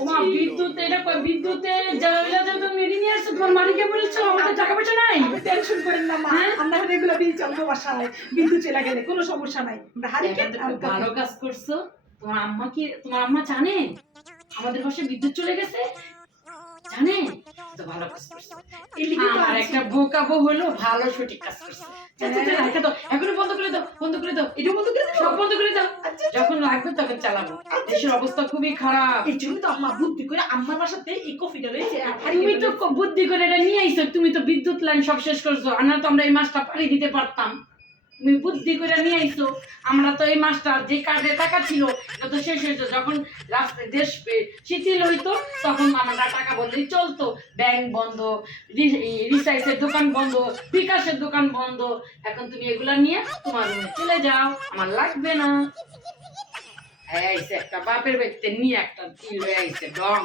ওমা বিদ্যুৎ এটা বিদ্যুতে জ্বালা যা তুমি ঋণ নিয়ে আসছো তোমার মালিককে বলেছো আমাদের টাকা পয়সা নাই। আপনি টেনশন করেন না মা, আমরা রেগুলার বিল চলবে বাসায়, বিদ্যুৎ চলে গেলে কোনো সমস্যা নাই। আমরা হারিকেন আর ভালো কাজ করছো। তোমার আম্মা জানে আমাদের বাসায় বিদ্যুৎ চলে গেছে? জানে তো ভালো কাজ করছো। আমার একটা বোকা বউ হলো ভালো সঠিক কাজ করছে। রেখে দাও, এখনই বন্ধ করে দাও, বন্ধ করে দাও, এটা বন্ধ করে দাও, সব বন্ধ করে দাও। যখন লাগবে তখন চালাবো। দেশের অবস্থা খুবই খারাপ। এই জন্য তো আম্মা বুদ্ধি করে আম্মার বাসাতে এই কফিটা রয়েছে। তুমি তো বুদ্ধি করে এটা নিয়ে আইছো, তুমি তো বিদ্যুৎ লাইন সব শেষ করছো। আর না তো আমরা এই মাসটা পাড়ি দিতে পারতাম। তুমি বুদ্ধি করে নিয়ে আইছো। আমরা তো এই মাসটা যে কার্ডে টাকা ছিল এটা তো শেষ হয়েছে। যখন রাস্তায় দেশ শিথিল হইতো তখন আমরা টাকা বললেই চলতো। ব্যাংক বন্ধ, রিসাইসের দোকান বন্ধ, বিকাশের দোকান বন্ধ। এখন তুমি এগুলা নিয়ে তোমার রুমে চলে যাও, আমার লাগবে না। আইসে একটা বাপের বাড়িতে নিয়ে একটা তিল হয়ে আইসে ডং।